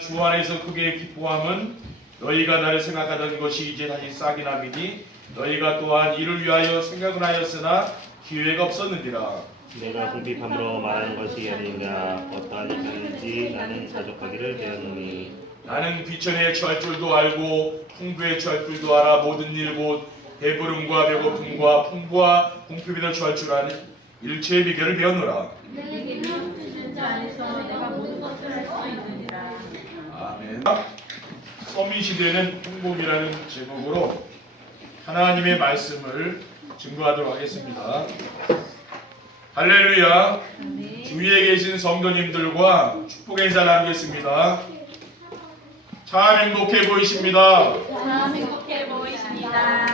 주 안에서 크게 기뻐함은 너희가 나를 생각하던 것이 이제 다시 싹이 나미니 너희가 또한 이를 위하여 생각을 하였으나 기회가 없었느니라. 내가 궁핍함으로 말하는 것이 아닌가 어떠한 이상인지 나는 자족하기를 배웠노니 나는 비천에 처할 줄도 알고 풍부에 처할 줄도 알아. 모든 일 곧 배부름과 배고픔과 풍부와 궁핍에도 처할 줄 아는 일체의 비결을 배웠노라. 내게 명 주신 자 안에서 내가 모든 것을 할 수 있느니라. 아멘. 서밋시대는 행복이라는 제목으로 하나님의 말씀을 증거하도록 하겠습니다. 할렐루야. 주위에 계신 성도님들과 축복의 인사를 나누겠습니다. 참 행복해 보이십니다. 참 행복해 보이십니다.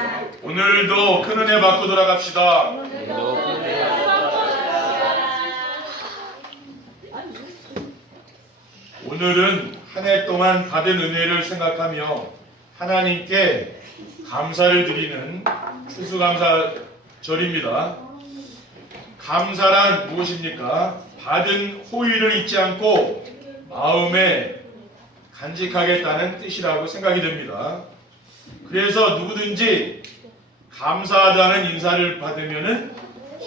오늘도 큰 은혜 받고 돌아갑시다. 오늘은 한 해 동안 받은 은혜를 생각하며 하나님께 감사를 드리는 추수감사절입니다. 감사란 무엇입니까? 받은 호의를 잊지 않고 마음에 간직하겠다는 뜻이라고 생각이 됩니다. 그래서 누구든지 감사하다는 인사를 받으면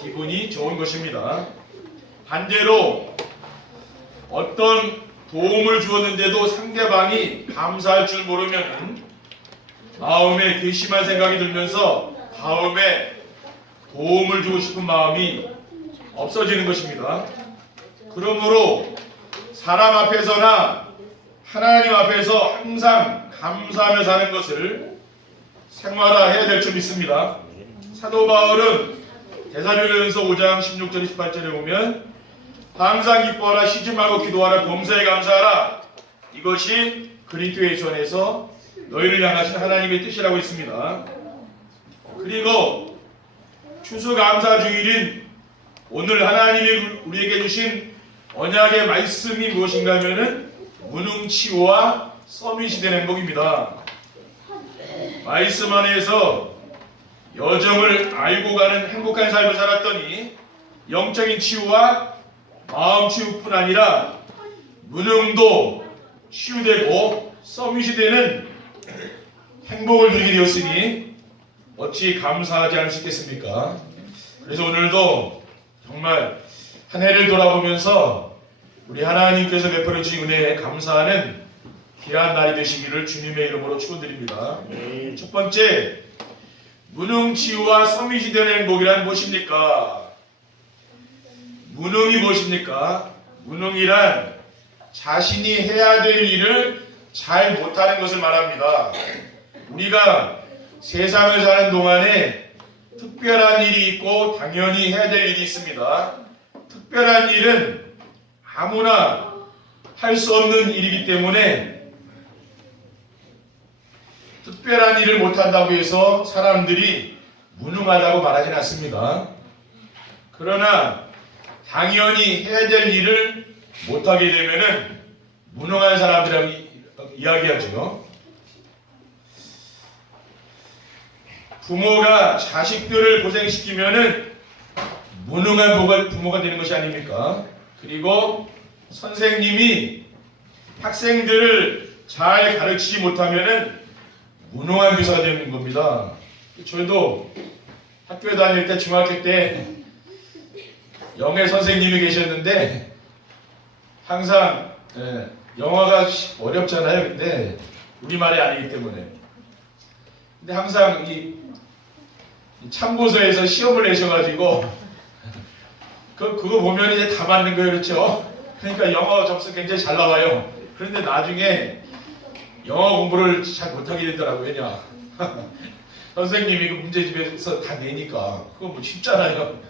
기분이 좋은 것입니다. 반대로 어떤 도움을 주었는데도 상대방이 감사할 줄 모르면 마음에 괘씸한 생각이 들면서 다음에 도움을 주고 싶은 마음이 없어지는 것입니다. 그러므로 사람 앞에서나 하나님 앞에서 항상 감사하며 사는 것을 생활화해야 될 줄 믿습니다. 사도 바울은 데살로니가전서 5장 16절 18절에 보면 항상 기뻐하라, 쉬지 말고 기도하라, 범사에 감사하라, 이것이 그리스도의 손에서 너희를 향하신 하나님의 뜻이라고 했습니다. 그리고 추수감사주일인 오늘 하나님이 우리에게 주신 언약의 말씀이 무엇인가 하면은 무능치유와 서밋이 된 행복입니다. 말씀 안에서 여정을 알고 가는 행복한 삶을 살았더니 영적인 치유와 마음 치유뿐 아니라 무능도 치유되고 서밋이 되는 행복을 누리게 되었으니 어찌 감사하지 않을 수 있겠습니까? 그래서 오늘도 정말 한 해를 돌아보면서 우리 하나님께서 베풀어 주신 은혜에 감사하는 귀한 날이 되시기를 주님의 이름으로 축원드립니다. 첫 번째, 무능치유와 서밋이 되는 행복이란 무엇입니까? 무능이 무엇입니까? 무능이란 자신이 해야 될 일을 잘 못하는 것을 말합니다. 우리가 세상을 사는 동안에 특별한 일이 있고 당연히 해야 될 일이 있습니다. 특별한 일은 아무나 할 수 없는 일이기 때문에 특별한 일을 못한다고 해서 사람들이 무능하다고 말하지는 않습니다. 그러나 당연히 해야 될 일을 못하게 되면은 무능한 사람들이라고 이야기하죠. 부모가 자식들을 고생시키면은 무능한 부모가 되는 것이 아닙니까? 그리고 선생님이 학생들을 잘 가르치지 못하면은 무능한 교사가 되는 겁니다. 저희도 학교에 다닐 때 중학교 때 영어 선생님이 계셨는데 항상 영어가 어렵잖아요. 근데 우리말이 아니기 때문에. 근데 항상 이 참고서에서 시험을 내셔가지고 그거 보면 이제 다 맞는 거예요. 그렇죠? 그러니까 영어 점수 굉장히 잘 나와요. 그런데 나중에 영어 공부를 잘 못하게 되더라고요. 왜냐? 선생님이 그 문제집에서 다 내니까 그거 뭐 쉽잖아요.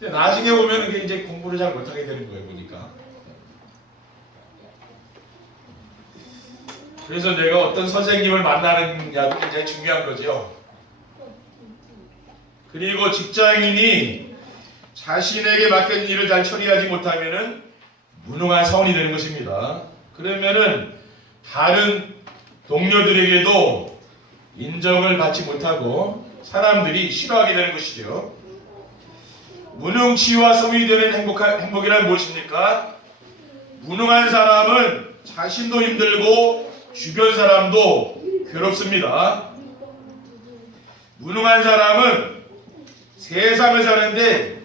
근데 나중에 보면 그게 이제 공부를 잘 못하게 되는 거예요. 보니까. 그래서 내가 어떤 선생님을 만나느냐도 굉장히 중요한 거죠. 그리고 직장인이 자신에게 맡겨진 일을 잘 처리하지 못하면은 무능한 사원이 되는 것입니다. 그러면은 다른 동료들에게도 인정을 받지 못하고 사람들이 싫어하게 되는 것이죠. 무능치유와 서밋이 되는 행복이란 무엇입니까? 무능한 사람은 자신도 힘들고 주변 사람도 괴롭습니다. 무능한 사람은 세상을 사는데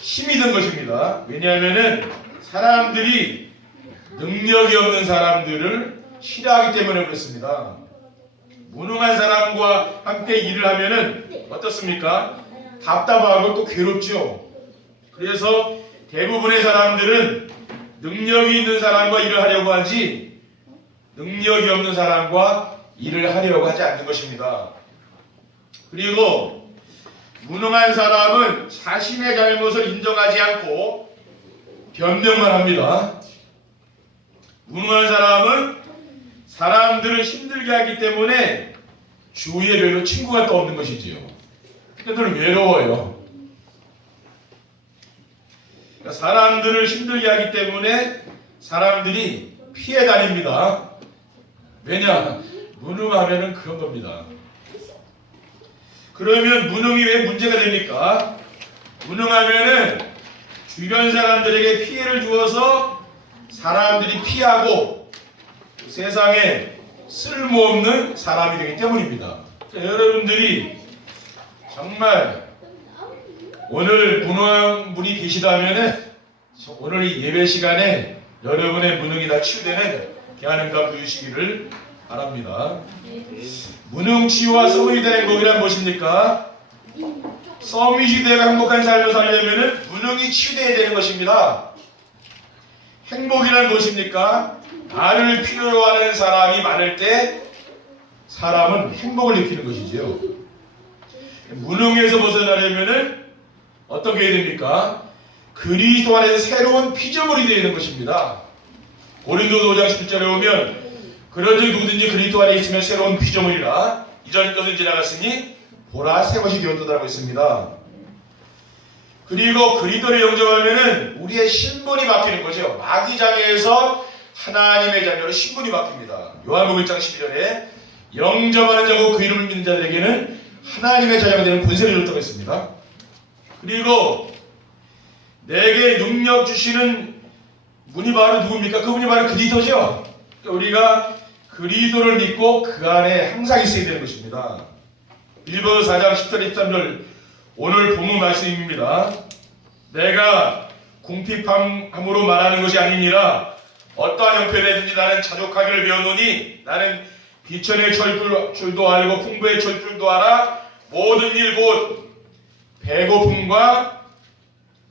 힘이 든 것입니다. 왜냐하면은 사람들이 능력이 없는 사람들을 싫어하기 때문에 그렇습니다. 무능한 사람과 함께 일을 하면은 어떻습니까? 답답하고 또 괴롭죠. 그래서 대부분의 사람들은 능력이 있는 사람과 일을 하려고 하지 능력이 없는 사람과 일을 하려고 하지 않는 것입니다. 그리고 무능한 사람은 자신의 잘못을 인정하지 않고 변명만 합니다. 무능한 사람은 사람들을 힘들게 하기 때문에 주위에 별로 친구가 또 없는 것이지요. 그들 외로워요. 그러니까 사람들을 힘들게 하기 때문에 사람들이 피해 다닙니다. 왜냐? 무능하면은 그런 겁니다. 그러면 무능이 왜 문제가 됩니까? 무능하면은 주변 사람들에게 피해를 주어서 사람들이 피하고 세상에 쓸모없는 사람이 되기 때문입니다. 여러분들이 정말 오늘 무능한 분이 계시다면은 오늘 이 예배 시간에 여러분의 무능이 다 치유되는 귀한 누리시기를 바랍니다. 무능치유와 서밋이 되는 행복이란 무엇입니까? 서밋이 되고 행복한 삶을 살려면은 무능이 치유되어야 되는 것입니다. 행복이란 무엇입니까? 나를 필요로 하는 사람이 많을 때 사람은 행복을 느끼는 것이지요. 무능에서 벗어나려면은 어떻게 해야 됩니까? 그리스도 안에서 새로운 피조물이 되는 것입니다. 고린도서 5장 10절에 보면 그런즉 누구든지 그리스도 안에 있으면 새로운 피조물이라 이전 것은 지나갔으니 보라 새 것이 되었도다라고 했습니다. 그리고 그리스도를 영접하면은 우리의 신분이 바뀌는 거죠. 마귀장애에서 하나님의 자녀로 신분이 바뀝니다. 요한복음 1장 12절에 영접하는 자고 그 이름을 믿는 자들에게는 하나님의 자녀가 되는 권세를 줬다고 했습니다. 그리고 내게 능력 주시는 분이 바로 누굽니까? 그분이 바로 그리스도죠. 우리가 그리스도를 믿고 그 안에 항상 있어야 되는 것입니다. 빌보서 4장 10절 13절 오늘 본문 말씀입니다. 내가 궁핍함으로 말하는 것이 아니니라 어떠한 형편에든지 나는 자족하기를 배웠노니 나는 비천의 철줄도 알고 풍부의 철줄도 알아 모든 일 곧 배고픔과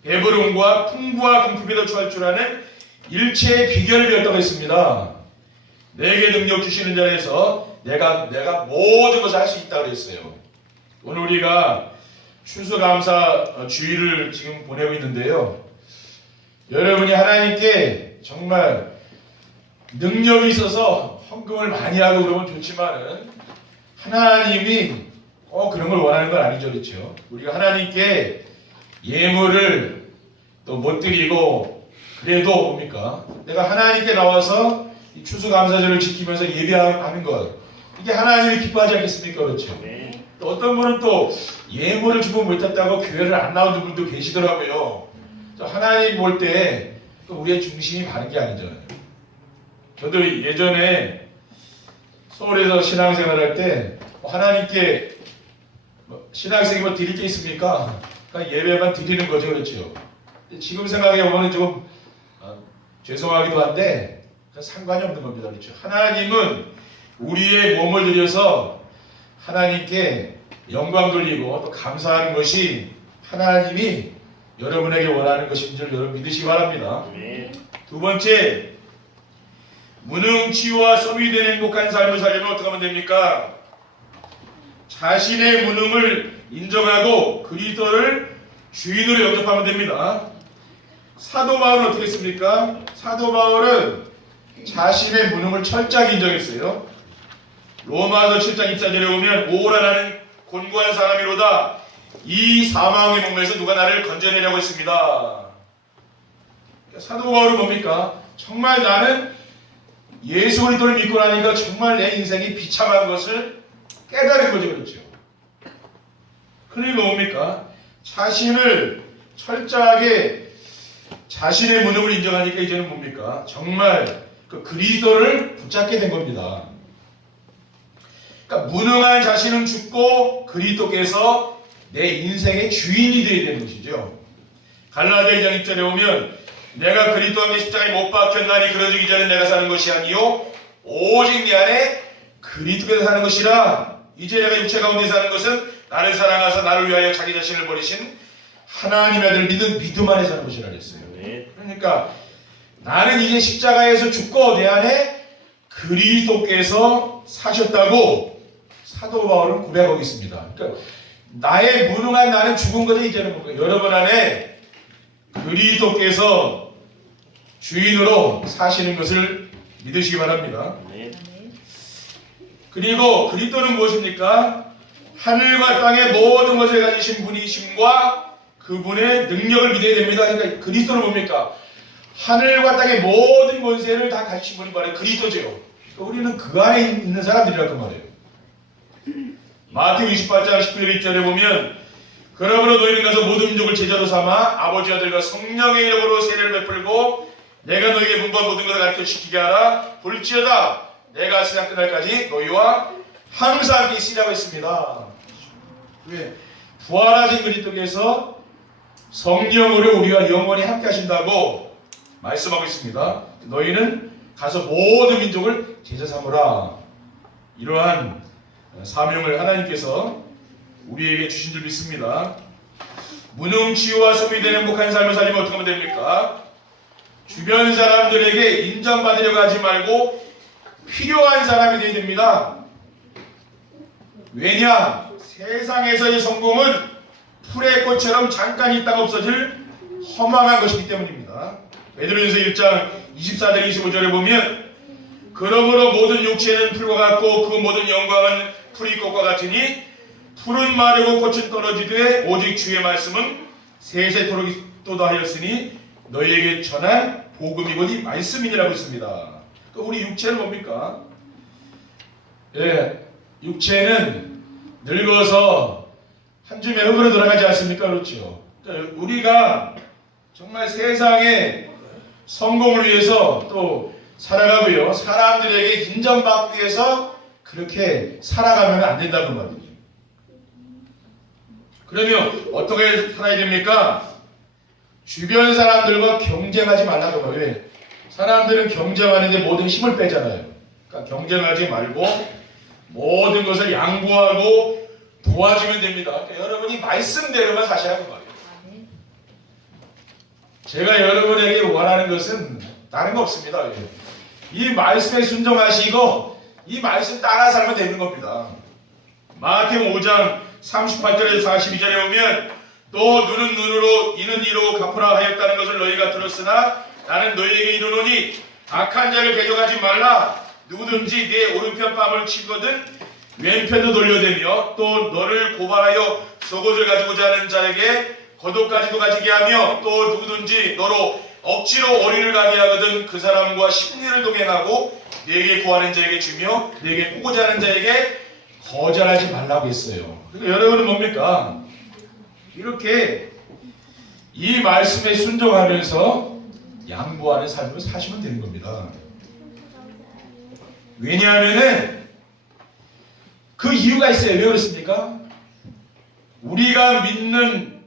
배부름과 풍부와 궁핍에도 처할 줄 아는 일체의 비결을 배웠다고 했습니다. 내게 능력 주시는 자에서 내가 모든 것을 할 수 있다고 했어요. 오늘 우리가 추수감사 주일을 지금 보내고 있는데요. 여러분이 하나님께 정말 능력이 있어서 헌금을 많이 하고 그러면 좋지만은 하나님이 그런 걸 원하는 건 아니죠. 그렇죠? 우리가 하나님께 예물을 또 못 드리고 그래도 뭡니까? 내가 하나님께 나와서 이 추수감사절을 지키면서 예배하는 것 이게 하나님이 기뻐하지 않겠습니까? 그렇죠? 네. 또 어떤 분은 또 예물을 주고 못했다고 교회를 안 나오는 분도 계시더라고요. 하나님 볼 때 우리의 중심이 바른 게 아니잖아요. 저도 예전에 서울에서 신앙생활할 때 하나님께 신앙생활 뭐 드릴 게 있습니까? 그러니까 예배만 드리는 거죠. 그렇죠? 지금 생각해보면 좀 죄송하기도 한데 상관이 없는 겁니다. 그렇죠? 하나님은 우리의 몸을 들여서 하나님께 영광 돌리고 또 감사하는 것이 하나님이 여러분에게 원하는 것인 줄 여러분 믿으시기 바랍니다. 네. 두 번째, 무능치유와 서밋이 되는 행복한 삶을 살려면 어떻게 하면 됩니까? 자신의 무능을 인정하고 그리스도를 주인으로 영접하면 됩니다. 사도 바울은 어떻게 했습니까? 사도 바울은 자신의 무능을 철저하게 인정했어요. 로마서 7장 24절에 보면 오라 나는 곤고한 사람이로다 이 사망의 몸에서 누가 나를 건져내려고 했습니다. 사도 바울은 뭡니까? 정말 나는 예수 그리스도를 믿고 나니까 정말 내 인생이 비참한 것을 깨달은 거죠. 그렇죠? 그러니까 뭡니까? 자신을 철저하게 자신의 무능을 인정하니까 이제는 뭡니까? 정말 그 그리스도를 붙잡게 된 겁니다. 그러니까 무능한 자신은 죽고 그리스도께서 내 인생의 주인이 되어야 되는 것이죠. 갈라디아 2장 1절에 보면 내가 그리스도와 함께 십자가에 못 박혔나니 그러기 전에 내가 사는 것이 아니요 오직 내 안에 그리스도께서 사는 것이라. 이제 내가 육체 가운데 사는 것은 나를 사랑하사 나를 위하여 자기 자신을 버리신 하나님의 아들을 믿는 믿음 안에 사는 것이라 그랬어요. 그러니까 나는 이제 십자가에서 죽고 내 안에 그리스도께서 사셨다고 사도 바울은 고백하고 있습니다. 그러니까 나의 무능한 나는 죽은 거죠. 이제는 뭔가 여러분 안에 그리스도께서 주인으로 사시는 것을 믿으시기 바랍니다. 그리고 그리스도는 무엇입니까? 하늘과 땅의 모든 것을 가지신 분이심과 그분의 능력을 믿어야 됩니다. 그러니까 그리스도는 뭡니까? 하늘과 땅의 모든 권세를 다 가지신 분이 바로 그리스도죠. 그러니까 우리는 그 안에 있는 사람들이라고 말해요. 마태복음 28장 19절 1절에 보면 그러므로 너희는 가서 모든 민족을 제자로 삼아 아버지 아들과 성령의 이름으로 세례를 베풀고 내가 너희에게 문과 모든 것을 가르쳐 지키게 하라. 볼지어다 내가 세상 끝날까지 너희와 항상 함께 있으리라고 했습니다. 왜? 부활하신 그리스도께서 성령으로 우리와 영원히 함께 하신다고 말씀하고 있습니다. 너희는 가서 모든 민족을 제자 삼으라. 이러한 사명을 하나님께서 우리에게 주신 줄 믿습니다. 무능치유와 소비된 행복한 삶을 살리면 어떻게 하면 됩니까? 주변 사람들에게 인정받으려고 하지 말고 필요한 사람이 되어야 됩니다. 왜냐? 세상에서의 성공은 풀의 꽃처럼 잠깐 있다가 없어질 허망한 것이기 때문입니다. 베드로전서 1장 24절 25절에 보면 그러므로 모든 육체는 풀과 같고 그 모든 영광은 풀이 꽃과 같으니 풀은 마르고 꽃은 떨어지되 오직 주의 말씀은 세세토록 있도다 하였으니 너희에게 전한 복음이 곧 이 말씀이니라고 했습니다. 그러니까 우리 육체는 뭡니까? 육체는 늙어서 한 줌의 흙으로 돌아가지 않습니까? 그렇죠. 그러니까 우리가 정말 세상에 성공을 위해서 또 살아가고요. 사람들에게 인정받기 위해서 그렇게 살아가면 안 된다는 말이죠. 그러면 어떻게 살아야 됩니까? 주변 사람들과 경쟁하지 말라고 말해요. 사람들은 경쟁하는데 모든 힘을 빼잖아요. 그러니까 경쟁하지 말고 모든 것을 양보하고 도와주면 됩니다. 그러니까 여러분이 말씀대로만 사시라고 말이에요. 제가 여러분에게 원하는 것은 다른 거 없습니다. 이 말씀에 순종하시고 이 말씀 따라 살면 되는 겁니다. 마태복음 5장 38절에서 42절에 보면 또 눈은 눈으로 이는 이로 갚으라 하였다는 것을 너희가 들었으나 나는 너희에게 이르노니 악한 자를 배격하지 말라. 누구든지 내 오른편 뺨을 치거든 왼편도 돌려대며 또 너를 고발하여 속옷을 가지고자 하는 자에게 겉옷까지도 가지게 하며 또 누구든지 너로 억지로 어리를 가게 하거든 그 사람과 심리를 동행하고 내게 구하는 자에게 주며 내게 꾸고자 하는 자에게 거절하지 말라고 했어요. 그러니까 여러분은 뭡니까? 이렇게 이 말씀에 순종하면서 양보하는 삶을 사시면 되는 겁니다. 왜냐하면은 그 이유가 있어요. 왜 그렇습니까? 우리가 믿는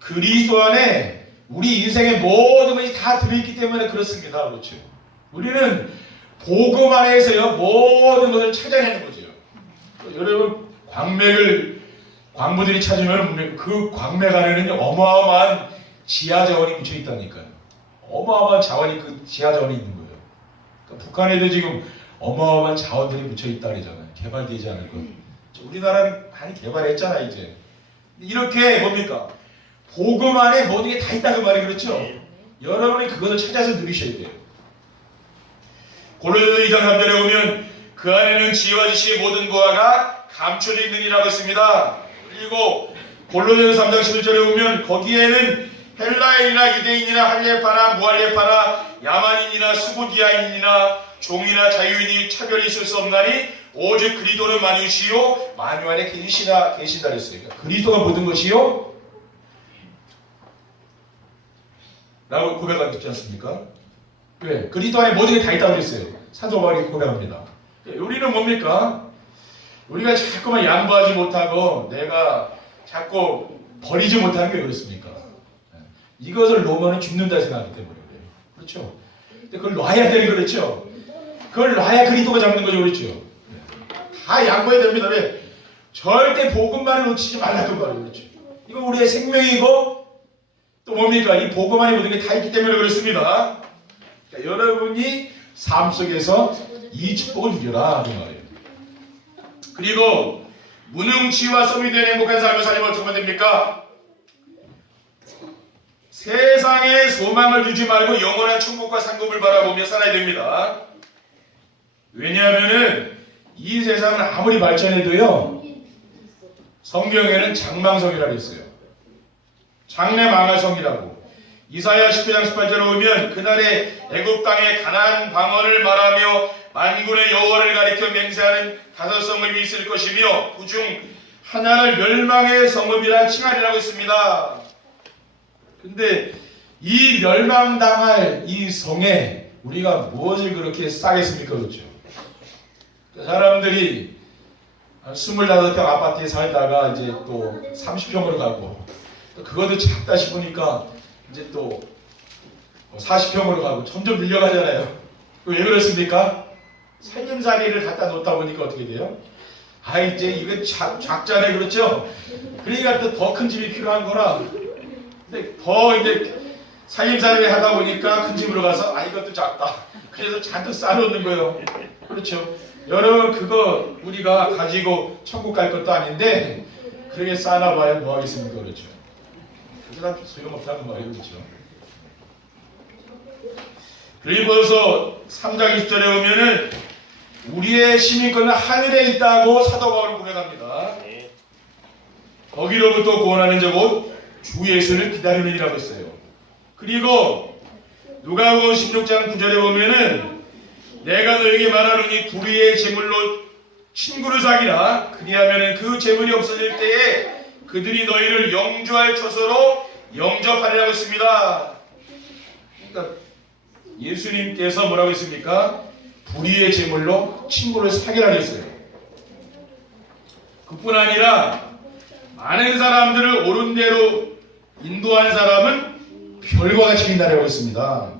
그리스도 안에 우리 인생의 모든 것이 다 들어있기 때문에 그렇습니다. 그렇죠? 우리는 복음 안에서요 모든 것을 찾아내는 거죠. 여러분 광부들이 찾으면 그 광맥 안에는 어마어마한 지하 자원이 묻혀 있다니까요. 어마어마한 자원이 그 지하 자원이 있는 거예요. 그러니까 북한에도 지금 어마어마한 자원들이 묻혀 있다 그러잖아요. 개발되지 않을 것. 우리나라는 많이 개발했잖아요 이제. 이렇게 뭡니까? 복음 안에 모든 게 다 있다고 말이 그렇죠? 여러분이 그것을 찾아서 누리셔야 돼요. 골로새서 2장 3절에 보면 그 안에는 지혜와 지식의 모든 보화가 감춰져 있느니라고 했습니다. 그리고 골로새서 3장 11절에 보면 거기에는 헬라인이나 유대인이나 할례파나 무할례파나 야만인이나 수고디아인이나 종이나 자유인이 차별이 있을 수 없나니 오직 그리스도는 만유시요 만유 안에 계신다 그랬어요. 그리스도가 모든 것이요 라고 고백하지 않습니까? 왜? 그리스도 안에 모든 게 다 있다고 그랬어요. 사도 바울이 고백합니다. 우리는 뭡니까? 우리가 자꾸만 양보하지 못하고 내가 자꾸 버리지 못하는 게 왜 그렇습니까? 이것을 놓으면 죽는다 생각하기 때문에 그래요. 그렇죠? 근데 그걸 놔야 되는 거죠. 그걸 놔야 그리스도가 잡는 거죠. 그렇죠? 다 양보해야 됩니다. 왜? 절대 복음만을 놓치지 말라는 말이에요. 그렇죠? 이거 우리의 생명이고 또 뭡니까? 이 복음 안에 모든 게 다 있기 때문에 그렇습니다. 그러니까 여러분이 삶 속에서 이 축복을 누려라 이 말이에요. 그리고 무능치와 소비된 행복한 삶을 살면 어떻게 하면 됩니까? 세상에 소망을 두지 말고 영원한 천국과 상급을 바라보며 살아야 됩니다. 왜냐하면은 이 세상은 아무리 발전해도요, 성경에는 장망성이라고 있어요. 장래 망할 성이라고. 이사야 19장 18절에 보면 그날에 애굽 땅에 가나안 방언을 말하며 만군의 여호와를 가리켜 맹세하는 5성읍이 있을 것이며 그중 하나를 멸망의 성읍이라 칭하리라고 했습니다. 근데 이 멸망당할 이 성에 우리가 무엇을 그렇게 싸겠습니까? 그렇죠? 사람들이 25평 아파트에 살다가 이제 또 30평으로 가고 또 그것도 작다 싶으니까 이제 또 40평으로 가고 점점 늘려가잖아요. 왜 그렇습니까? 살림살이를 갖다 놓다 보니까 어떻게 돼요? 아 이제 이거 작잖아요. 그렇죠? 그러니까 또 더 큰 집이 필요한 거라. 근데 더 이제 살림살이를 하다 보니까 큰 집으로 가서 아 이것도 작다. 그래서 잔뜩 쌓아놓는 거예요. 그렇죠? 여러분 그거 우리가 가지고 천국 갈 것도 아닌데 그렇게 쌓아놔봐야 뭐 하겠습니까? 그렇죠? 그게 소용없다는 말이에요. 그렇죠? 그리고서 3장 20절에 보면은 우리의 시민권은 하늘에 있다고 사도 바울은 고백합니다. 거기로부터 구원하는 자 곧 주 예수를 기다리느니라고 했어요. 그리고 누가복음 16장 9절에 보면은 내가 너에게 말하노니 불의의 제물로 친구를 사귀라. 그리하면 그 제물이 없어질 때에 그들이 너희를 영주할 처소로 영접하리라고 했습니다. 그러니까 예수님께서 뭐라고 했습니까? 불의의 제물로 친구를 사귀라고 했어요. 그뿐 아니라 많은 사람들을 옳은 대로 인도한 사람은 별과 같이 빛나라고 했습니다.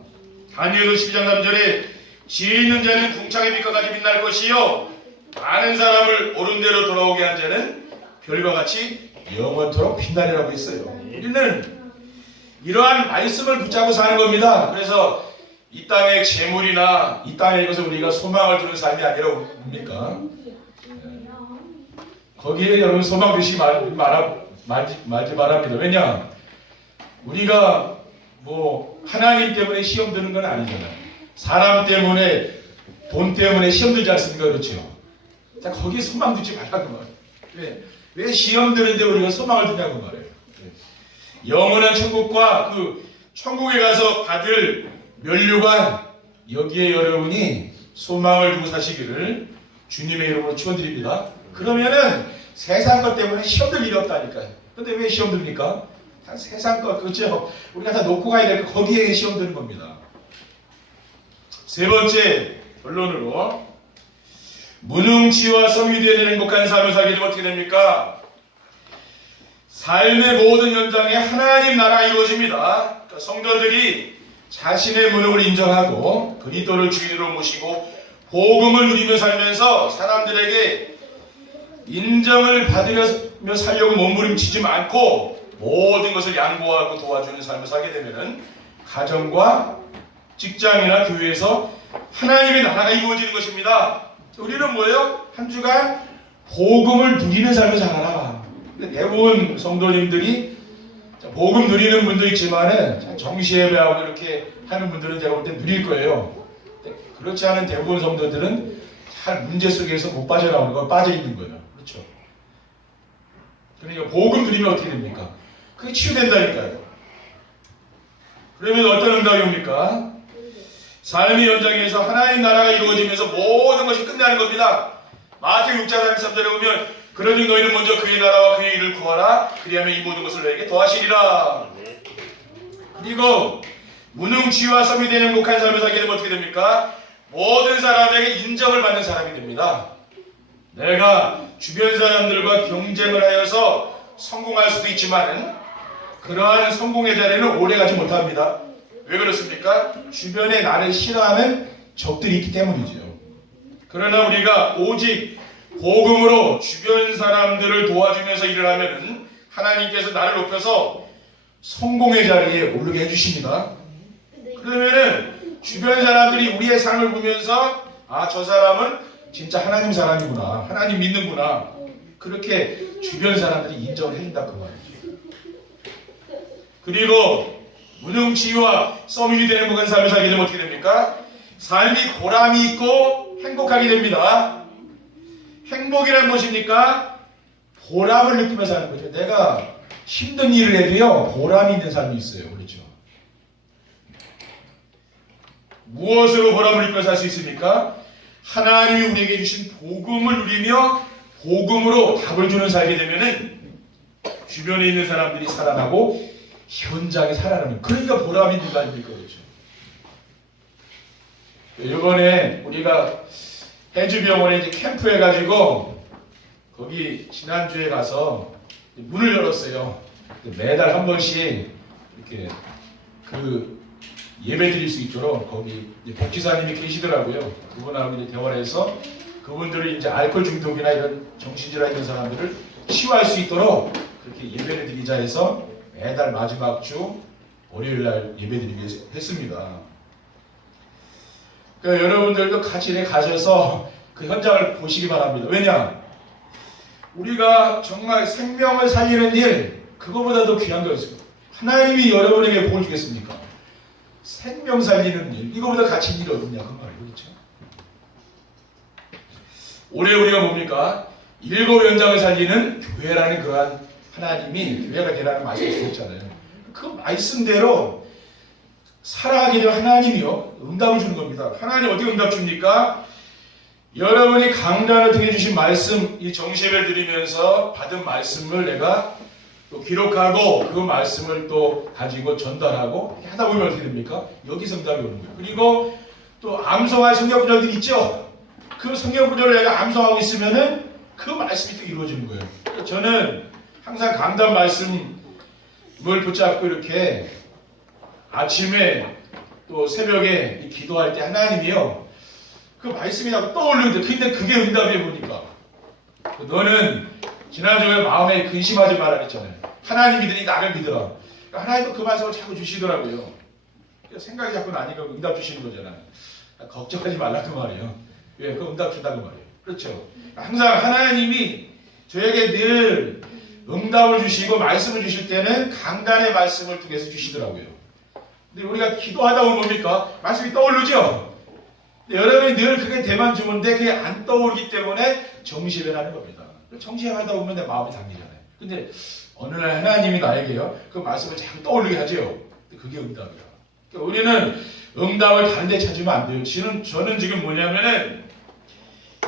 다니엘서 12장 3절에 지혜 있는 자는 궁창의 빛과 같이 빛날 것이요 많은 사람을 옳은 대로 돌아오게 한 자는 별과 같이 영원토록 빛나리라고 했어요. 우리는 이러한 말씀을 붙잡고 사는 겁니다. 그래서 이 땅의 재물이나 이 땅에 것을 우리가 소망을 두는 삶이 아니라 뭡니까? 거기에 여러분 소망 두시지 말지 바랍니다. 왜냐? 우리가 뭐 하나님 때문에 시험 드는 건 아니잖아요. 사람 때문에 돈 때문에 시험 들지 않습니까? 그렇죠? 자, 거기에 소망 두지 말라고 말이에요. 왜 시험 드는데 우리가 소망을 두냐고 말이에요. 영원한 천국과 그 천국에 가서 받을 면류관 여기에 여러분이 소망을 두고 사시기를 주님의 이름으로 축원드립니다. 그러면은 세상 것 때문에 시험 들 일이 없다니까요. 근데 왜 시험 듭니까? 다 세상 것, 그렇죠? 우리가 다 놓고 가야 될 거 거기에 시험 드는 겁니다. 세 번째 결론으로 무능치와 성위되는 행복한 삶을 살게 되면 어떻게 됩니까? 삶의 모든 현장에 하나님 나라가 이루어집니다. 그러니까 성도들이 자신의 무능을 인정하고 그리스도를 주인으로 모시고 복음을 누리며 살면서 사람들에게 인정을 받으며 살려고 몸부림치지 않고 모든 것을 양보하고 도와주는 삶을 살게 되면 가정과 직장이나 교회에서 하나님의 나라가 이루어지는 것입니다. 우리는 뭐예요? 한 주간 복음을 누리는 삶을 살아라. 근데 대부분 성도님들이 복음 누리는 분도 있지만은 정시예배하고 이렇게 하는 분들은 제가 볼 때 누릴 거예요. 그렇지 않은 대부분 성도들은 잘 문제 속에서 못 빠져나오는 거 빠져 있는 거예요. 그렇죠? 그러니까 복음 누리면 어떻게 됩니까? 그게 치유된다니까요. 그러면 어떤 응답이 옵니까? 삶의 현장에서 하나님 나라가 이루어지면서 모든 것이 끝나는 겁니다. 마태복음 6장 33절에 보면 그러니 너희는 먼저 그의 나라와 그의 일을 구하라. 그리하면 이 모든 것을 너에게 더하시리라. 그리고 무능치유와 썸이 되는 행복한 삶을 살게 되면 어떻게 됩니까? 모든 사람에게 인정을 받는 사람이 됩니다. 내가 주변 사람들과 경쟁을 하여서 성공할 수도 있지만 그러한 성공의 자리는 오래가지 못합니다. 왜 그렇습니까? 주변에 나를 싫어하는 적들이 있기 때문이죠. 그러나 우리가 오직 복음으로 주변 사람들을 도와주면서 일을 하면 하나님께서 나를 높여서 성공의 자리에 오르게 해주십니다. 그러면은 주변 사람들이 우리의 삶을 보면서 아, 저 사람은 진짜 하나님 사람이구나, 하나님 믿는구나, 그렇게 주변 사람들이 인정을 해준다 그 말이죠. 그리고 무능치유와 썸이 되는 행복한 삶을 살게 되면 어떻게 됩니까? 삶이 보람이 있고 행복하게 됩니다. 행복이란 무엇입니까? 보람을 느끼면서 사는 거죠. 내가 힘든 일을 해도요, 보람이 있는 삶이 있어요. 그렇죠? 무엇으로 보람을 느끼면서 살 수 있습니까? 하나님이 우리에게 주신 복음을 누리며 복음으로 답을 주는 살게 되면은 주변에 있는 사람들이 살아나고 현장에 살아나는, 그러니까 보람 있는 거 아닙니까? 그렇죠? 이번에 우리가 해주병원에 이제 캠프 해가지고 거기 지난주에 가서 문을 열었어요. 매달 한 번씩 이렇게 그 예배 드릴 수 있도록 거기 복지사님이 계시더라고요. 그분하고 이제 대화를 해서 그분들이 이제 알코올 중독이나 이런 정신질환 있는 사람들을 치유할 수 있도록 그렇게 예배를 드리자 해서 매달 마지막 주 월요일 날 예배 드리기 했습니다. 그러니까 여러분들도 같이 가셔서 그 현장을 보시기 바랍니다. 왜냐? 우리가 정말 생명을 살리는 일, 그거보다 더 귀한 거 있어요. 하나님이 여러분에게 복을 주겠습니까? 생명 살리는 일, 이거보다 가치 있는 일이 어딨냐 그 말이에요. 그렇죠? 올해 우리가 뭡니까? 7 현장을 살리는 교회라는 그러한 하나님이 교회가 되라는 말씀을 주셨잖아요. 그 말씀대로 살아가게 되면 하나님이요 응답을 주는 겁니다. 하나님 어떻게 응답 줍니까? 여러분이 강단을 통해 주신 말씀, 이 정시예배를 드리면서 받은 말씀을 내가 또 기록하고 그 말씀을 또 가지고 전달하고 하다 보면 어떻게 됩니까? 여기서 응답이 오는 거예요. 그리고 또 암송할 성경 구절들이 있죠. 그 성경 구절을 내가 암송하고 있으면은 그 말씀이 또 이루어지는 거예요. 저는 항상 강단 말씀을 붙잡고 이렇게 아침에 또 새벽에 기도할 때 하나님이요 그 말씀이 나고 떠오르는데, 근데 그게 응답이 뭡니까? 너는 지난주에 마음에 근심하지 말라 그랬잖아요. 하나님 믿으니 나를 믿으라. 그러니까 하나님도 그 말씀을 자꾸 주시더라고요. 그러니까 생각이 자꾸 나니까 응답 주시는 거잖아요. 걱정하지 말라 그 말이에요. 왜? 그 응답 준다 그 말이에요. 그렇죠? 항상 하나님이 저에게 늘 응답을 주시고 말씀을 주실 때는 강단의 말씀을 통해서 주시더라고요. 근데 우리가 기도하다 보면 뭡니까? 말씀이 떠오르죠? 여러분이 늘 그게 대만 주문데 그게 안 떠오르기 때문에 정시를 하는 겁니다. 정시하다 보면 내 마음이 당기잖아요. 근데 어느 날 하나님이 나에게요 그 말씀을 자꾸 떠오르게 하죠. 그게 응답이야. 그러니까 우리는 응답을 다른 데 찾으면 안 돼요. 저는 지금 뭐냐면은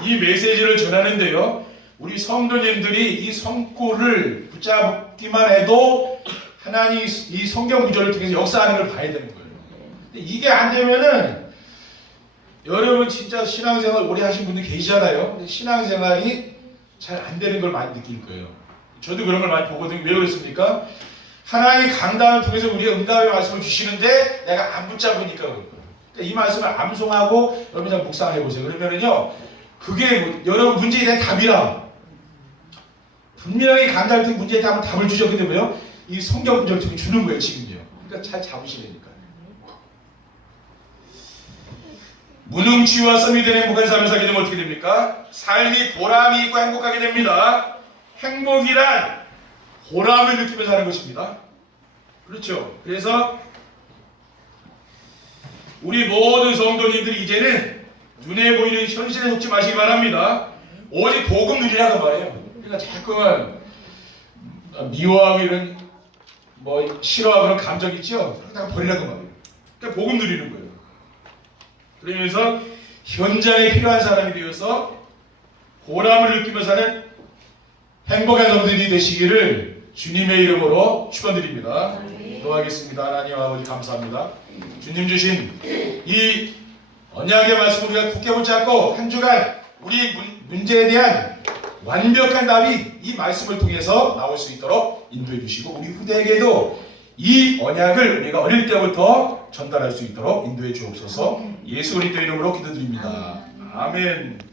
이 메시지를 전하는데요, 우리 성도님들이 이 성구를 붙잡기만 해도 하나님이 이 성경 구절을 통해서 역사하는 걸 봐야 되는 거예요. 근데 이게 안 되면은 여러분 진짜 신앙생활 오래 하신 분들 계시잖아요. 근데 신앙생활이 잘 안 되는 걸 많이 느낄 거예요. 저도 그런 걸 많이 보거든요. 왜 그렇습니까? 하나님이 강단을 통해서 우리가 응답의 말씀을 주시는데 내가 안 붙잡으니까 그런 거예요. 그러니까 이 말씀을 암송하고 여러분 묵상해 보세요. 그러면은요, 그게 여러분 문제에 대한 답이라. 분명히 강단을 통해 문제에 대한 답을 주죠. 근데 뭐요? 이 성경 구절을 통해 주는 거예요, 지금요. 그러니까 잘 잡으시려니까. 무능치유와 썸이 되는 행복한 삶을 살게 되면 어떻게 됩니까? 삶이 보람이 있고 행복하게 됩니다. 행복이란 보람을 느끼면서 하는 것입니다. 그렇죠? 그래서 우리 모든 성도님들이 이제는 눈에 보이는 현실에 속지 마시기 바랍니다. 오직 복음 누리라고 말해요. 그러니까 자꾸만 미워하고 이런 뭐 싫어하고 그런 감정 있죠? 그러다가 버리라고 말해요. 그러니까 복음 누리는 거예요. 그러면서 현장에 필요한 사람이 되어서 보람을 느끼며 사는 행복한 성도들이 되시기를 주님의 이름으로 축원드립니다. 기도하겠습니다. 하나님 아버지 감사합니다. 주님 주신 이 언약의 말씀 우리가 굳게 붙잡고 한 주간 우리 문제에 대한 완벽한 답이 이 말씀을 통해서 나올 수 있도록 인도해 주시고 우리 후대에게도 이 언약을 우리가 어릴 때부터 전달할 수 있도록 인도해 주옵소서. 예수 그리스도 이름으로 기도드립니다. 아멘.